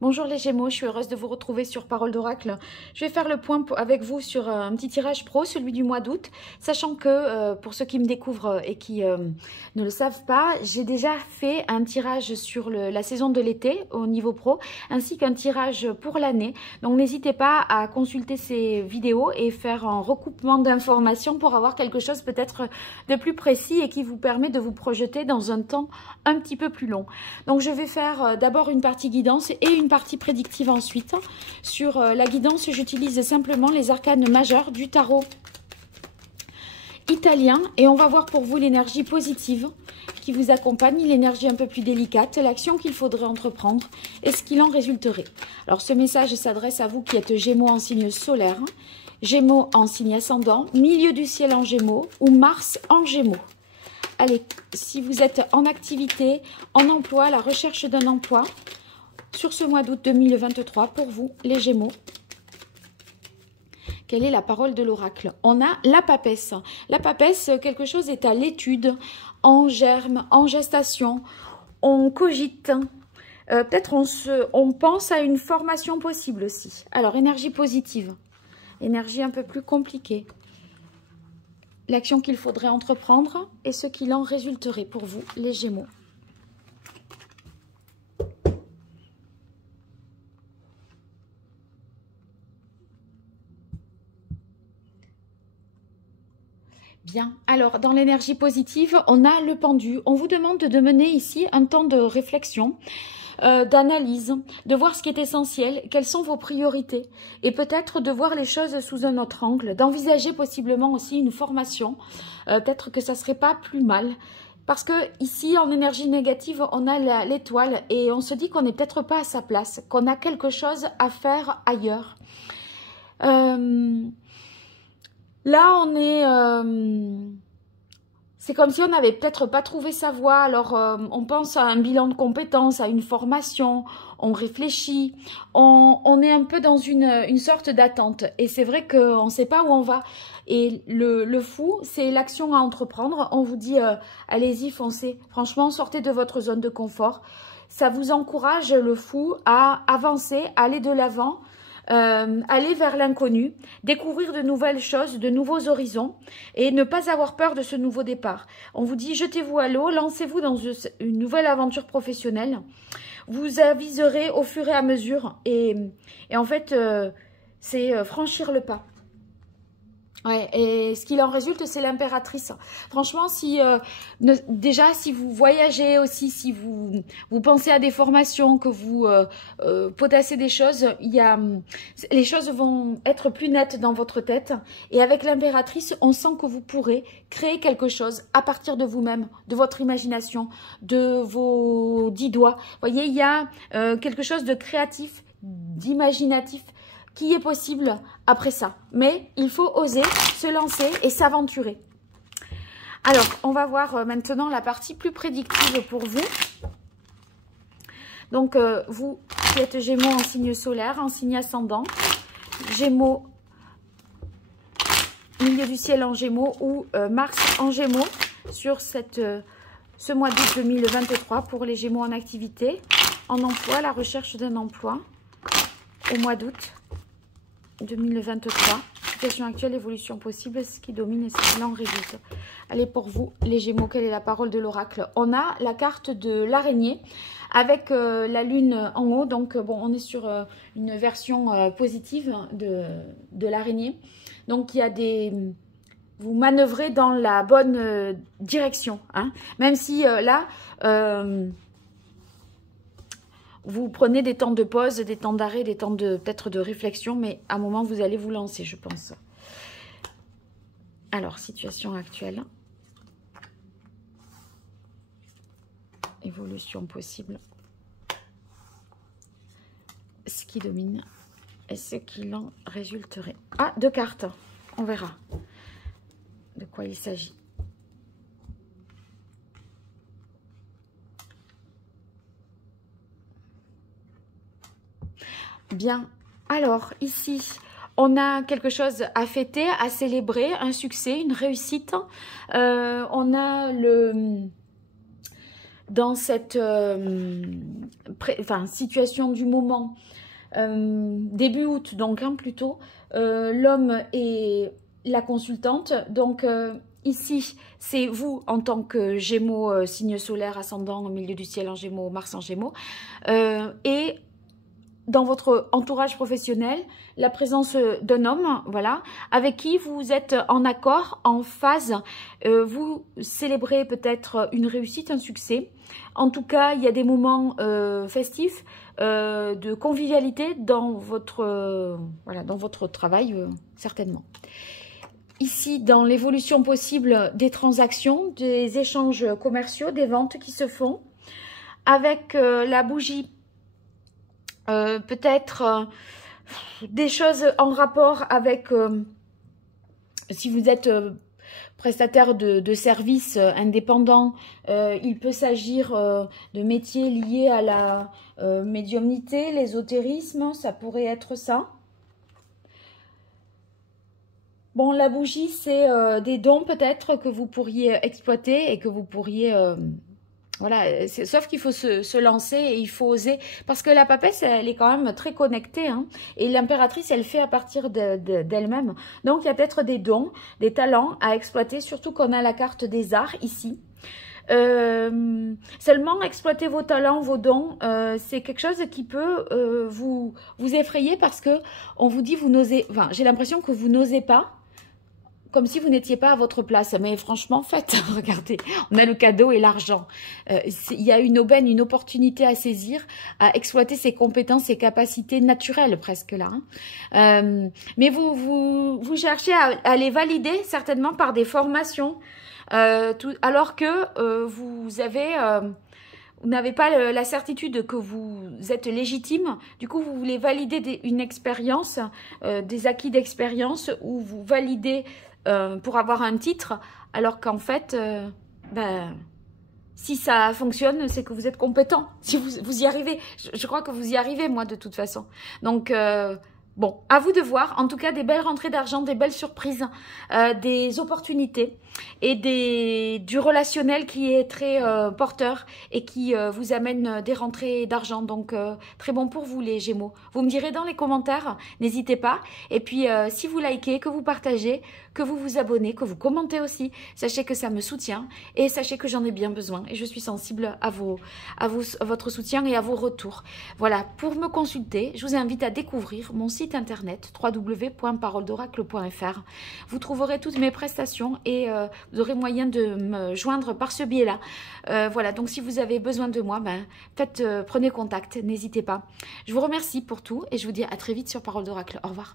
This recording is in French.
Bonjour les Gémeaux, je suis heureuse de vous retrouver sur Parole d'Oracle. Je vais faire le point avec vous sur un petit tirage pro, celui du mois d'août, sachant que pour ceux qui me découvrent et qui ne le savent pas, j'ai déjà fait un tirage sur la saison de l'été au niveau pro, ainsi qu'un tirage pour l'année. Donc n'hésitez pas à consulter ces vidéos et faire un recoupement d'informations pour avoir quelque chose peut-être de plus précis et qui vous permet de vous projeter dans un temps un petit peu plus long. Donc je vais faire d'abord une partie guidance et une partie prédictive ensuite. Sur la guidance, j'utilise simplement les arcanes majeurs du tarot italien et on va voir pour vous l'énergie positive qui vous accompagne, l'énergie un peu plus délicate, l'action qu'il faudrait entreprendre et ce qu'il en résulterait. Alors ce message s'adresse à vous qui êtes Gémeaux en signe solaire, Gémeaux en signe ascendant, milieu du ciel en Gémeaux ou Mars en Gémeaux. Allez, si vous êtes en activité, en emploi, à la recherche d'un emploi, sur ce mois d'août 2023, pour vous, les Gémeaux, quelle est la parole de l'oracle? On a la papesse. La papesse, quelque chose est à l'étude, en germe, en gestation, on cogite. Peut-être on pense à une formation possible aussi. Alors, énergie positive, énergie un peu plus compliquée. L'action qu'il faudrait entreprendre et ce qu'il en résulterait pour vous, les Gémeaux. Bien, alors dans l'énergie positive, on a le pendu. On vous demande de mener ici un temps de réflexion, d'analyse, de voir ce qui est essentiel, quelles sont vos priorités et peut-être de voir les choses sous un autre angle, d'envisager possiblement aussi une formation, peut-être que ça serait pas plus mal. Parce que ici, en énergie négative, on a l'étoile et on se dit qu'on n'est peut-être pas à sa place, qu'on a quelque chose à faire ailleurs. Là, on est... c'est comme si on n'avait peut-être pas trouvé sa voie. Alors, on pense à un bilan de compétences, à une formation, on réfléchit, on est un peu dans une sorte d'attente. Et c'est vrai qu'on ne sait pas où on va. Et le fou, c'est l'action à entreprendre. On vous dit, allez-y, foncez. Franchement, sortez de votre zone de confort. Ça vous encourage, le fou, à avancer, à aller de l'avant. Aller vers l'inconnu, découvrir de nouvelles choses, de nouveaux horizons et ne pas avoir peur de ce nouveau départ. On vous dit jetez-vous à l'eau, lancez-vous dans une nouvelle aventure professionnelle. Vous aviserez au fur et à mesure et en fait c'est franchir le pas. Ouais, et ce qu'il en résulte, c'est l'impératrice. Franchement, si déjà, si vous voyagez aussi, si vous pensez à des formations, que vous potassez des choses, les choses vont être plus nettes dans votre tête. Et avec l'impératrice, on sent que vous pourrez créer quelque chose à partir de vous-même, de votre imagination, de vos 10 doigts. Vous voyez, il y a quelque chose de créatif, d'imaginatif, qui est possible après ça. Mais il faut oser se lancer et s'aventurer. Alors, on va voir maintenant la partie plus prédictive pour vous. Donc, vous qui êtes Gémeaux en signe solaire, en signe ascendant, Gémeaux, milieu du ciel en Gémeaux ou Mars en Gémeaux sur ce mois d'août 2023 pour les Gémeaux en activité, en emploi, la recherche d'un emploi au mois d'août 2023, situation actuelle, évolution possible, ce qui domine et ce qui en résulte. Allez, pour vous, les Gémeaux, quelle est la parole de l'oracle? On a la carte de l'araignée avec la lune en haut. Donc, bon, on est sur une version positive de l'araignée. Donc, il y a des... Vous manœuvrez dans la bonne direction. Hein, même si là... vous prenez des temps de pause, des temps d'arrêt, des temps peut-être de réflexion, mais à un moment, vous allez vous lancer, je pense. Alors, situation actuelle. Évolution possible. Ce qui domine et ce qu'il en résulterait. Ah, 2 cartes. On verra de quoi il s'agit. Bien, alors ici, on a quelque chose à fêter, à célébrer, un succès, une réussite. On a dans cette situation du moment, début août, donc plutôt, l'homme et la consultante. Donc ici, c'est vous en tant que Gémeaux, signe solaire, ascendant au milieu du ciel en Gémeaux, Mars en Gémeaux, et dans votre entourage professionnel, la présence d'un homme, voilà, avec qui vous êtes en accord, en phase, vous célébrez peut-être une réussite, un succès. En tout cas, il y a des moments festifs, de convivialité dans votre, voilà, dans votre travail, certainement. Ici, dans l'évolution possible des transactions, des échanges commerciaux, des ventes qui se font, avec la bougie, peut-être des choses en rapport avec, si vous êtes prestataire de services indépendants, il peut s'agir de métiers liés à la médiumnité, l'ésotérisme, ça pourrait être ça. Bon, la bougie, c'est des dons peut-être que vous pourriez exploiter et que vous pourriez... voilà, sauf qu'il faut se lancer et il faut oser. Parce que la papesse, elle est quand même très connectée. Hein, et l'impératrice, elle fait à partir d'elle-même. Donc, il y a peut-être des dons, des talents à exploiter, surtout qu'on a la carte des arts ici. Seulement, exploiter vos talents, vos dons, c'est quelque chose qui peut vous effrayer parce que on vous dit, vous n'osez... Enfin, j'ai l'impression que vous n'osez pas. Comme si vous n'étiez pas à votre place. Mais franchement, faites, regardez, on a le cadeau et l'argent. Il y a une aubaine, une opportunité à saisir, à exploiter ses compétences, ses capacités naturelles presque là. Hein. Mais vous cherchez à les valider certainement par des formations, alors que vous n'avez pas la certitude que vous êtes légitime. Du coup, vous voulez valider une expérience, des acquis d'expérience, ou vous validez pour avoir un titre, alors qu'en fait, si ça fonctionne, c'est que vous êtes compétent. Si vous y arrivez, je crois que vous y arrivez, moi, de toute façon. Donc, bon, à vous de voir. En tout cas, des belles rentrées d'argent, des belles surprises, des opportunités et du relationnel qui est très porteur et qui vous amène des rentrées d'argent. Donc, très bon pour vous, les Gémeaux. Vous me direz dans les commentaires, n'hésitez pas. Et puis, si vous likez, que vous partagez, que vous vous abonnez, que vous commentez aussi, sachez que ça me soutient et sachez que j'en ai bien besoin. Et je suis sensible à votre soutien et à vos retours. Voilà, pour me consulter, je vous invite à découvrir mon site internet www.paroledoracle.fr. Vous trouverez toutes mes prestations et vous aurez moyen de me joindre par ce biais-là. Voilà, donc si vous avez besoin de moi, prenez contact, n'hésitez pas. Je vous remercie pour tout et je vous dis à très vite sur Parole d'Oracle. Au revoir.